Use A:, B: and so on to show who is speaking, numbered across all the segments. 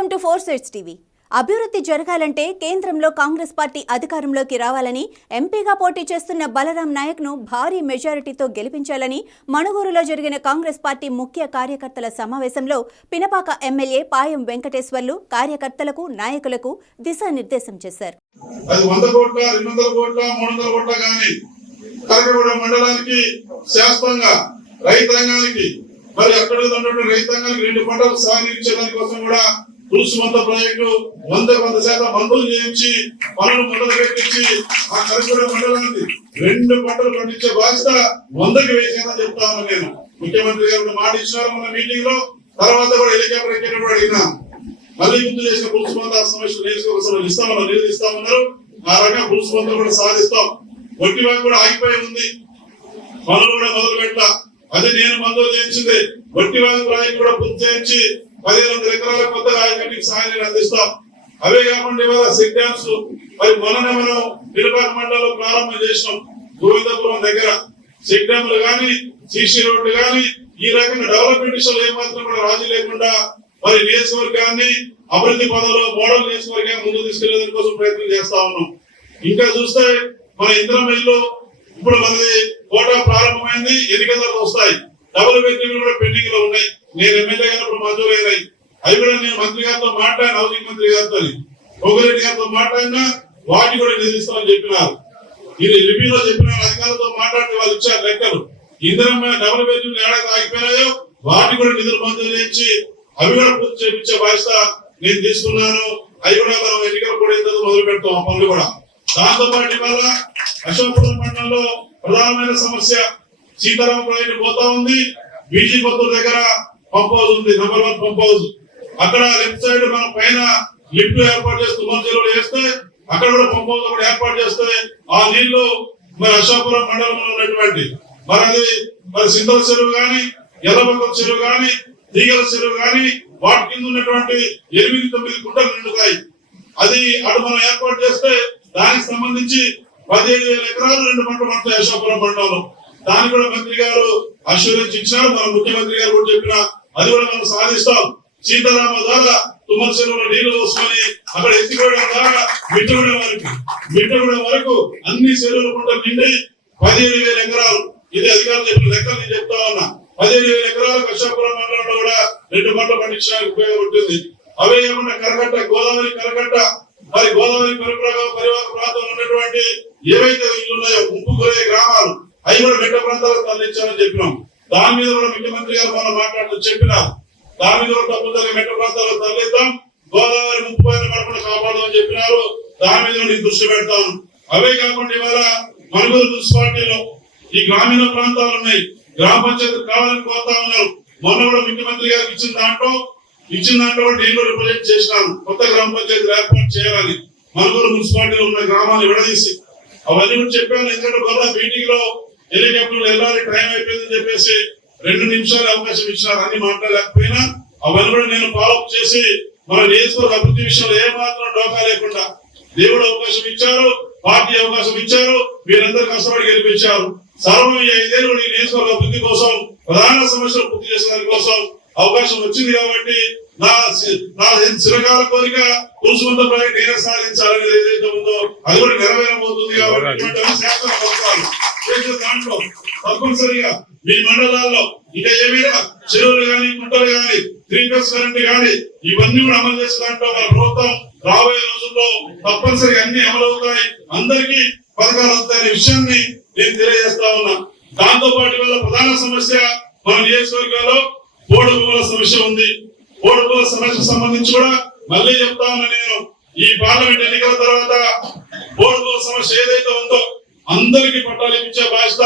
A: Welcome to four sides TV. అభివృద్ధి జరగాలంటే కేంద్రంలో కాంగ్రెస్ పార్టీ అధికారంలోకి రావాలని ఎంపీగా పోటీ చేస్తున్న బలరాం నాయక్ను భారీ మెజారిటీతో గెలిపించాలని మణుగూరులో జరిగిన కాంగ్రెస్ పార్టీ ముఖ్య కార్యకర్తల సమావేశంలో పినపాక ఎమ్మెల్యే పాయం వెంకటేశ్వర్లు కార్యకర్తలకు నాయకులకు దిశానిర్దేశం చేశారు.
B: మరి అక్కడ ఉన్నటువంటి రైతాంగానికి రెండు పంటలు సాగించడానికి కోసం కూడా తులసి మంత ప్రాజెక్టు వంద వంద శాతం మందులు చేయించి పనులు మొదలు పెట్టించి ఆ కరకగూడ మండలానికి రెండు పంటలు పండించే బాధ్యత వందకి వేసానని చెప్తా ఉన్నాను నేను. ముఖ్యమంత్రి గారు మాట ఇచ్చినారు మన మీటింగ్లో తర్వాత కూడా హెలికాప్టర్ ఎక్కినప్పుడు అడిగినా. మళ్ళీ గుర్తు చేసిన పులుసు మంద సమస్యలు నియోజకవర్గం ఇస్తామన్నారు నిధులు ఇస్తామన్నారు ఆ రకంగా పులుసు మంద కూడా సాధిస్తాం. ఒట్టి వైపు కూడా ఆగిపోయి ఉంది. పనులు కూడా మొదలు పెట్టా అది నేను మందులు చేయించింది. ఒట్టి వాగు ప్రాజెక్ట్ కూడా పూర్తి చేయించి పదిహేను వందల ఎకరాల కొత్త రాజకీయ సహాయాన్ని అందిస్తాం. అవే కాకుండా ఇవాళ సిక్ డ్యామ్స్ మరి మొన్ననే మనం నిరుపాక మండలంలో ప్రారంభం చేసినాం గోవిందపురం దగ్గర. చెక్ డ్యామ్లు కానీ సీసీ రోడ్లు కానీ ఈ రకంగా డెవలప్మెంట్ విషయంలో ఏమాత్రం కూడా రాజీ లేకుండా మరి నియోజకవర్గాన్ని అభివృద్ధి పదంలో మోడల్ నియోజకవర్గాన్ని ముందు తీసుకెళ్ళేదాని కోసం ప్రయత్నం చేస్తా ఉన్నాం. ఇంకా చూస్తే మన ఇంద్రమల్లు ఇప్పుడు మనది కోట ప్రారంభమైంది ఎన్నికలు వస్తాయి? డబుల్ బెడ్రూమ్లు కూడా పెండింగ్లో ఉన్నాయి. నేను ఎమ్మెల్యే గారు మంజూరు అయినాయి అవి కూడా నేను మంత్రి గారితో మాట్లాడిన హౌసింగ్ మంత్రి గారితో. పొగరెడ్డి గారితో మాట్లాడినా వాటి కూడా నిధిస్తామని చెప్పినారు. ఇది లిపిలో చెప్పిన అధికారులతో మాట్లాడి వాళ్ళు ఇచ్చారు లెక్కలు. ఇందిరమ్మ డబుల్ బెడ్రూమ్ ఏడాది ఆగిపోయినాయో వాటి కూడా నిధులు మంజూరు చేయించి అవి కూడా పూర్తి చేయించే బాధ్యత నేను తీసుకున్నాను. అవి కూడా మనం ఎన్నికలు కూడా ఇంత మొదలు పెడతాం ఆ పనులు కూడా. దాంతో పాటు ఇవాళ అశోకపురం మండలంలో ప్రధానమైన సమస్య సీతారామ ప్రాజెక్టు పోతా ఉంది. బీజీ కొత్తూరు దగ్గర పంప్ హౌస్ ఉంది నెంబర్ వన్ పంప్ హౌస్ అక్కడ లెఫ్ట్ సైడ్ మన పైన లిఫ్ట్ ఏర్పాటు చేస్తే మన చెరువులు వేస్తే అక్కడ కూడా పంప్ హౌస్ ఒకటి ఏర్పాటు చేస్తే ఆ నీళ్ళు మరి అశోకపురం మండలంలో ఉన్నటువంటి మరి అది మరి సింధల చెరువు గాని ఎర్రబొక్కల చెరువు గాని తీగల చెరువు గాని వాటి కింద ఉన్నటువంటి ఎనిమిది తొమ్మిది గుంటలు నిండుతాయి. అది అటు మనం ఏర్పాటు చేస్తే దానికి సంబంధించి పదిహేను వేల ఎకరాలు రెండు పంటలు పడతాయి అశోపురం మండలంలో. దాన్ని కూడా మంత్రి గారు ఆశీర్వదించారు మన ముఖ్యమంత్రి గారు కూడా చెప్పిన అది కూడా మనం సాధిస్తాం. సీతారామ ద్వారా తుమ్మల చెరువులో నీళ్ళు పోసుకొని అక్కడ ఎత్తికోవడం ద్వారా మిట్టగూడెం వరకు మిట్టగూడెం వరకు అన్ని చెరువులు కూడా నిండి పదిహేను వేల ఎకరాలు ఇది అధికారులు చెప్పిన లెక్కలు నేను చెప్తా ఉన్నా. పదిహేను వేల ఎకరాలు కృష్ణాపురం మండలంలో కూడా రెండు పంటలు పండించడానికి ఉపయోగపడుతుంది అవే ఏమన్నా కరకట్ట గోదావరి కరకట్ట మరి గోదావరి పరిప్రగా పరివాహక ప్రాంతంలో ఉన్నటువంటి ఏవైతే ఇల్లు ఉన్నాయో ముప్పు గురయ్యే గ్రామాలు అవి కూడా మెట్ట ప్రాంతాలకు తరలించాలని చెప్పినాం. దాని మీద కూడా ముఖ్యమంత్రి గారు మనం మాట్లాడుతూ చెప్పినారు. దాని మీద కూడా తప్పనిసరిగా మెట్ట ప్రాంతాల్లో తరలిద్దాం. గోదావరి ముప్పు పైన పడకుండా కాపాడదామని చెప్పినారు. దాని మీద నేను దృష్టి పెడతాను. అవే కాకుండా ఇవాళ మనుగోలు మున్సిపాలిటీలో ఈ గ్రామీణ ప్రాంతాలు ఉన్నాయి. గ్రామ పంచాయతీ కావాలని కోరుతా ఉన్నారు. మొన్న కూడా ముఖ్యమంత్రి గారికి ఇచ్చిన దాంట్లో ఇచ్చిన దాంట్లో కూడా నేను రిప్రజెంట్ చేసినాను. కొత్త గ్రామ పంచాయతీ ఏర్పాటు చేయాలని. మనుగోలు మున్సిపాలిటీలో ఉన్న గ్రామాలు విడదీసి. అవన్నీ కూడా చెప్పాను. ఎందుకంటే మొన్న మీటింగ్లో హెలికాప్టర్లు వెళ్ళాలి టైం అయిపోయిందని చెప్పేసి రెండు నిమిషాలు అవకాశం ఇచ్చినారు. అన్ని మాట్లాడలేకపోయినా అవన్నీ కూడా నేను ఫాలోఅప్ చేసి మన నియోజకవర్గ అభివృద్ధి విషయంలో ఏ మాత్రం డోకా లేకుండా దేవుడు అవకాశం ఇచ్చారు పార్టీ అవకాశం ఇచ్చారు మీరందరూ కష్టపడి గెలిపించారు. సర్వం ఈ ఐదేళ్ళు నియోజకవర్గ అభివృద్ధి కోసం ప్రధాన సమస్యలు పూర్తి చేసేదాని కోసం అవకాశం వచ్చింది కాబట్టి నా నా చిరకాల కోరిక తులసిమంత ప్రాజెక్ట్ నేనే సాధించాలనేది ఏదైతే ఉందో అది కూడా నెరవేరబోతుంది కాబట్టి శాసన చేసే దాంట్లో తప్పనిసరిగా మీ మండలాల్లో ఇంకా ఏమైనా చెరువులు కానీ గుంటలు కానీ త్రీ ఫేస్ కరెంట్ కానీ ఇవన్నీ కూడా అమలు చేసే దాంట్లో మన ప్రభుత్వం రాబోయే రోజుల్లో తప్పనిసరిగా అన్ని అమలు అవుతాయి. అందరికీ పథకాలు వస్తాయనే విషయాన్ని నేను తెలియజేస్తా ఉన్నా. దాంతో పాటు ఇవాళ ప్రధాన సమస్య మన నియోజకవర్గాల్లో పోడు భూముల సమస్య ఉంది. పోడు భూముల సమస్య సంబంధించి కూడా మళ్ళీ చెప్తా ఉన్నా నేను ఈ పార్లమెంట్ ఎన్నికల తర్వాత పోడు భూముల సమస్య ఏదైతే ఉందో అందరికి పట్టాలు ఇచ్చే బాధ్యత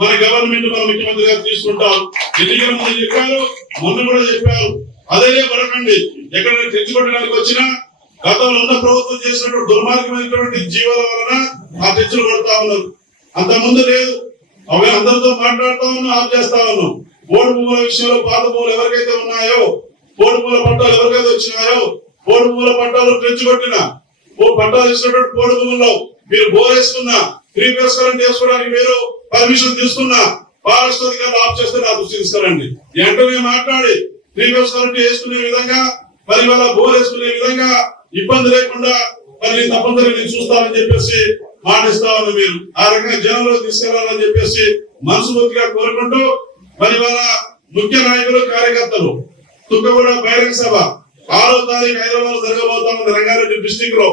B: మన గవర్నమెంట్ మన ముఖ్యమంత్రి గారు తీసుకుంటారు. ఎన్నికల ముందు చెప్పారు మొన్న కూడా చెప్పారు. అదే పడకండి ఎక్కడ తెచ్చుకోవడానికి వచ్చినా గతంలో ఉన్న ప్రభుత్వం చేసినటువంటి దుర్మార్గమైనటువంటి జీవాల వలన ఆ తెచ్చులు కొడతా ఉన్నారు. అంత ముందు లేదు. అవి అందరితో మాట్లాడుతా ఉన్నాం ఆఫ్ చేస్తా ఉన్నాం. ఓడి విషయంలో పాత భూములు ఎవరికైతే ఉన్నాయో ఓడి భూముల పట్టాలు ఎవరికైతే వచ్చినాయో ఓడి భూముల పట్టాలు పెంచుకొట్టిన ఓ పట్టాలు ఇచ్చినటువంటి పోడు భూముల్లో మీరు బోర్ వేసుకున్నా త్రీ కరెంట్ వేసుకోవడానికి మీరు పర్మిషన్ తీసుకున్నా ఫారెస్ట్ అధికారులు ఆఫ్ చేస్తే నా దృష్టి తీసుకురండి. వెంటనే మాట్లాడి త్రీ కరెంట్ వేసుకునే విధంగా మరి వాళ్ళ బోర్ వేసుకునే విధంగా ఇబ్బంది లేకుండా మరి తప్పనిసరి నేను చూస్తానని చెప్పేసి మాటిస్తా ఉన్నారు మీరు. ఆ రకంగా జనంలో తీసుకెళ్ళాలని చెప్పేసి మనస్ఫూర్తిగా కోరుకుంటూ మరి వాళ్ళ ముఖ్య నాయకులు కార్యకర్తలు తుక్కగూడ బహిరంగ సభ ఆరో తారీఖు హైదరాబాద్ జరగబోతా ఉంది రంగారెడ్డి డిస్టిక్లో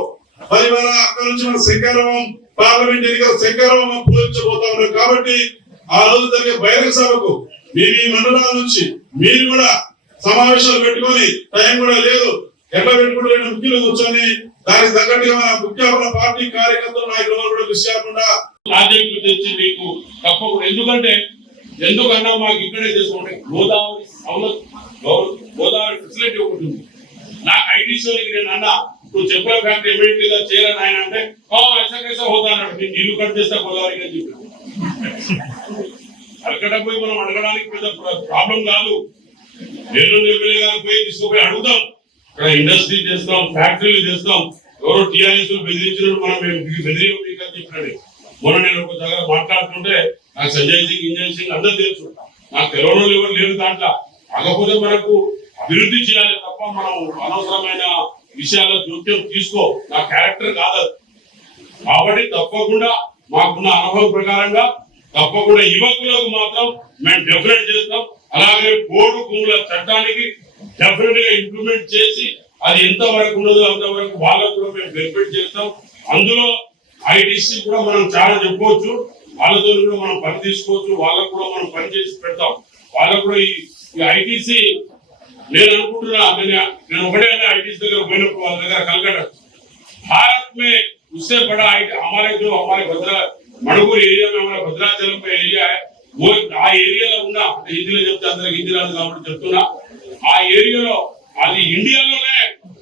B: మరి వాళ్ళ అక్కడ నుంచి మన శంకరవం పార్లమెంట్ ఎన్నికల శంకరవం పూజించబోతా ఉన్నారు కాబట్టి ఆ రోజు జరిగే బహిరంగ సభకు మీ మీ మండలాల నుంచి మీరు కూడా సమావేశాలు పెట్టుకొని టైం కూడా లేదు. ఎట్లా పెట్టుకుంటే ముఖ్యులు కూర్చొని దానికి తగ్గట్టుగా మన ముఖ్య పార్టీ కార్యకర్తలు నాయకులు కూడా కృషి
C: తెచ్చి మీకు తప్పకుండా. ఎందుకంటే ఎందుకన్నా మాకు ఇక్కడే చేసుకోండి గోదావరి సౌలత్ గోదావరి ఫెసిలిటీ ఒకటి ఉంది నా ఐటీ షోలకి నేను అన్నా నువ్వు చెప్పిన ఫ్యాక్టరీ ఇమీడియట్గా చేయాలని ఆయన అంటే "ఆ, ఐసా నేను ఇల్లు కట్ చేస్తా గోదావరికి అని చెప్పాను అక్కడ పోయి మనం అడగడానికి పెద్ద ప్రాబ్లం కాదు నేను ఎమ్మెల్యే గారు పోయి తీసుకుపోయి అడుగుతాం ఇక్కడ ఇండస్ట్రీ చేస్తాం ఫ్యాక్టరీలు చేస్తాం ఎవరో టీఆర్ఎస్ బెదిరించినట్టు మనం బెదిరి మీకు మొన్న నేను ఒక దగ్గర మాట్లాడుతుంటే నాకు సంజయ్ సింగ్ ఇంజన్ సింగ్ అందరూ తెలుసు. నాకు తెలవడం ఎవరు లేరు దాంట్లో. కాకపోతే మనకు అభివృద్ధి చేయాలి తప్ప మనం అనవసరమైన విషయాల జోక్యం తీసుకో. నా క్యారెక్టర్ కాదు కాబట్టి తప్పకుండా మాకున్న అనుభవం ప్రకారంగా తప్పకుండా యువకులకు మాత్రం మేము డెఫినెట్ చేస్తాం. అలాగే కోడు భూముల చట్టానికి డెఫినెట్గా ఇంప్లిమెంట్ చేసి అది ఎంత వరకు ఉన్నదో అంతవరకు వాళ్ళకు కూడా మేము బెనిఫిట్ చేస్తాం. అందులో ఐటీసీ కూడా మనం చాలా చెప్పుకోవచ్చు. వాళ్ళతో కూడా మనం పని తీసుకోవచ్చు వాళ్ళకు కూడా మనం పని చేసి పెడతాం వాళ్ళకు కూడా ఈ ఐటీసీ నేను అనుకుంటున్నా నేను నేను ఒకటే ఐటీసీ దగ్గర పోయినప్పుడు వాళ్ళ దగ్గర కలకడ भारत में उससे बड़ा एक हमारे जो हमारे भद्रा मणिपुर एरिया में हमारा भद्राचलम पे एरिया है वो ఆ ఏరియాలో ఉన్న హిందీలో చెప్తే అందరికి హిందీ రాదు కాబట్టి చెప్తున్నా ఆ ఏరియాలో అది ఇండియాలోనే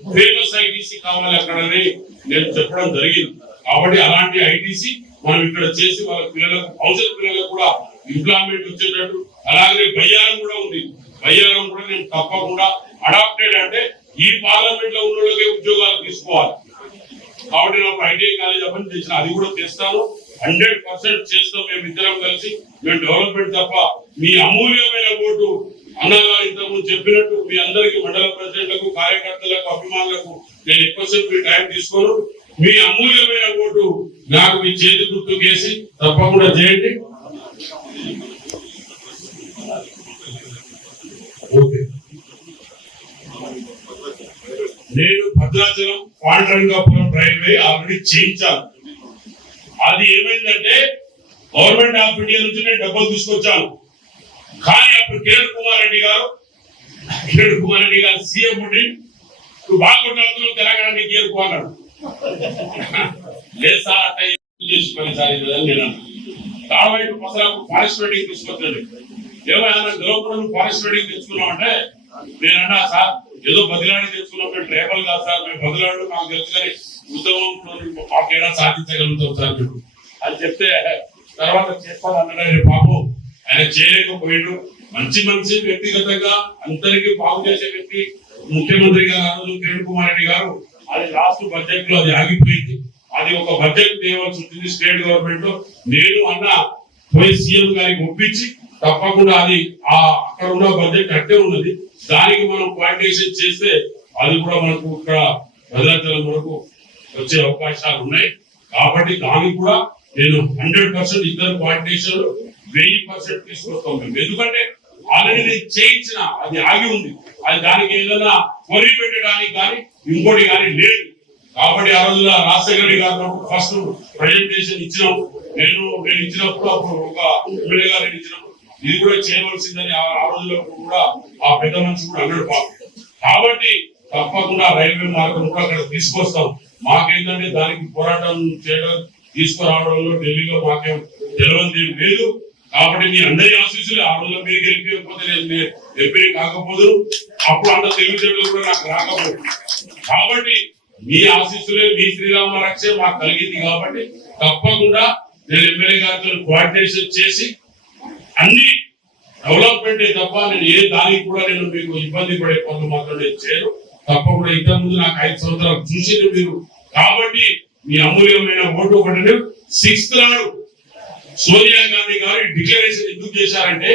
C: ఫేమస్ ఐటీసీ కావాలి అక్కడని నేను చెప్పడం జరిగింది కాబట్టి అలాంటి ఐటీసీ మనం ఇక్కడ చేసి వాళ్ళ పిల్లలకు భవిష్యత్ పిల్లలకు కూడా ఎంప్లాయ్మెంట్ వచ్చేటట్టు అలాగే బయ్యారం కూడా ఉంది. బయ్యారం కూడా నేను తప్పకుండా అడాప్టెడ్ అంటే ఈ పార్లమెంట్లో ఉన్న వాళ్ళకే ఉద్యోగాలు తీసుకోవాలి. కాబట్టి నాకు ఐటీఐ కాలేజ్ అప్పని తెచ్చిన అది కూడా తెస్తాను హండ్రెడ్ పర్సెంట్ చేస్తాం మేము ఇద్దరం కలిసి. మేము డెవలప్మెంట్ తప్ప మీ అమూల్యమైన ఓటు అన్నగారు ఇంతకు చెప్పినట్టు మీ అందరికి మండల ప్రెసిడెంట్లకు కార్యకర్తలకు అభిమానులకు నేను ఎక్కువసేపు మీ టైం తీసుకోను. మీ అమూల్యమైన ఓటు నాకు మీ చేతి గుర్తు కేసి తప్పకుండా చేయండి. ఓకే. నేను భద్రాచలం పాండరంగాపురం రైల్వే ఆల్రెడీ చేయించాను. అది ఏమైందంటే గవర్నమెంట్ ఆఫ్ ఇండియా నుంచి నేను డబ్బులు తీసుకొచ్చాను. కానీ అప్పుడు కిరణ్ కుమార్ రెడ్డి గారు కిరణ్ కుమార్ రెడ్డి గారు సీఎం ఉండి నువ్వు బాగా తెలంగాణ నీకు అన్నాడు లేదు సార్ అట్లా ఎందుకు నేను తాడవైపు పసరాకు ఫారెస్ట్ రైడింగ్ తీసుకొచ్చాడు. ఏమైనా గెలవకుండా ఫారెస్ట్ రైడింగ్ తెచ్చుకున్నాం అంటే నేనన్నా సార్ ఏదో బదిలాడి తెచ్చుకున్నాం. మేము ట్రైబల్ కాదు సార్ మేము బదిలాడు మాకు తెలుసు కానీ ఉద్యమంతో మాకేడా సాధించగలుగుతాం సార్ మీరు. అని చెప్తే తర్వాత చెప్పాలన్నాడు పాపం ఆయన చేయలేకపోయాడు. మంచి మంచి వ్యక్తిగతంగా అందరికీ బాగు చేసే వ్యక్తి ముఖ్యమంత్రిగా గారు కిరణ్ కుమార్ రెడ్డి గారు. అది లాస్ట్ బడ్జెట్లో అది ఆగిపోయింది. అది ఒక బడ్జెట్ తేవాల్సి ఉంటుంది. స్టేట్ గవర్నమెంట్ నేను అన్న పోయి సీఎం గారికి ఒప్పించి తప్పకుండా అది ఆ అక్కడ ఉన్న బడ్జెట్ అట్టే ఉన్నది. దానికి మనం కోఆర్డినేషన్ చేస్తే అది కూడా మనకు ఇక్కడ భద్రాచలం వరకు వచ్చే అవకాశాలు ఉన్నాయి. కాబట్టి దానికి కూడా నేను హండ్రెడ్ పర్సెంట్ ఇద్దరు కోఆర్డినేషన్ వెయ్యి పర్సెంట్ తీసుకొస్తాం మేము. ఎందుకంటే ఆల్రెడీ నేను చేయించిన అది ఆగి ఉంది. అది దానికి ఏదైనా కొరి పెట్టడానికి కానీ ఇంకోటి కానీ లేదు. కాబట్టి ఆ రోజున రాజశేఖర గారు ఫస్ట్ ప్రజెంటేషన్ ఇచ్చినాం నేను నేను ఇచ్చినప్పుడు అప్పుడు ఒక ఎమ్మెల్యే గారు నేను ఇచ్చినప్పుడు ఇది కూడా చేయవలసిందని ఆ రోజుల్లో కూడా ఆ పెద్ద మనిషి కూడా అన్నాడు పాపం. కాబట్టి తప్పకుండా రైల్వే మార్గం కూడా అక్కడ తీసుకొస్తాం. మాకేంటంటే దానికి పోరాటం చేయడం తీసుకురావడంలో ఢిల్లీలో మాకేం తెలియదు లేదు. కాబట్టి మీ అందరి ఆశీస్సులు ఆ రోజుల్లో మీరు గెలిపించకపోతే నేను ఎంపీ కాకపోదు అప్పుడు అంత తెలివితేటలు కూడా నాకు రాకపోదు కాబట్టి మీ ఆశీస్సులే మీ శ్రీరామ రక్షే మాకు కలిగింది కాబట్టి తప్పకుండా నేను ఎమ్మెల్యే గారితో కోఆర్డినేషన్ చేసి అన్ని డెవలప్మెంట్ తప్ప నేను ఏ దానికి కూడా నేను మీకు ఇబ్బంది పడే పనులు మాత్రం నేను చేయను. తప్పకుండా ఇంతకు ముందు నాకు ఐదు సంవత్సరాలు చూసింది మీరు. కాబట్టి మీ అమూల్యమైన ఓటు ఒకటి సిక్స్త్ నాడు సోనియా గాంధీ గారు డిక్లరేషన్ ఎందుకు చేశారంటే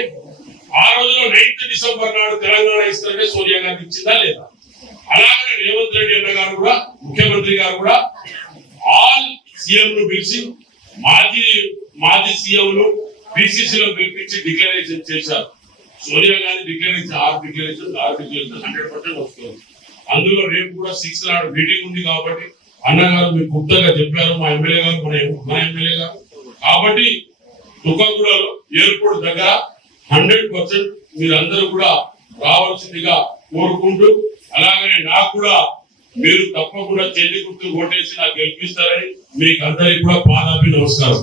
C: ఆ రోజులో నైన్త్ డిసెంబర్ నాడు తెలంగాణ ఇస్తారంటే సోనియా గాంధీ ఇచ్చిందా లేదా? అలాగే రేవంత్ రెడ్డి అన్న గారు కూడా ముఖ్యమంత్రి గారు కూడా ఆల్ సీఎంలు పిలిచి మాజీ మాజీ సీఎంలు పిసిసిలో పిలిపించి డిక్లరేషన్ చేశారు. సోనియా గాంధీ డిక్లరేషన్ ఆరు డిక్లరేషన్ ఆరు డిక్లరేషన్ హండ్రెడ్ పర్సెంట్ వస్తుంది. అందులో రేపు కూడా సిక్స్ నాడు మీటింగ్ ఉంది కాబట్టి అన్నగారు మీకు గుప్తంగా చెప్పారు మా ఎమ్మెల్యే గారు మన మా ఎమ్మెల్యే గారు. కాబట్టి తుక్కగూడలో ఎయిర్పోర్ట్ దగ్గర హండ్రెడ్ పర్సెంట్ మీరందరూ కూడా రావాల్సిందిగా కోరుకుంటూ అలాగనే నాకు కూడా మీరు తప్పకుండా చెల్లి గుర్తు ఓటేసి నాకు గెలిపిస్తారని మీకు అందరికీ కూడా పాదాభి నమస్కారం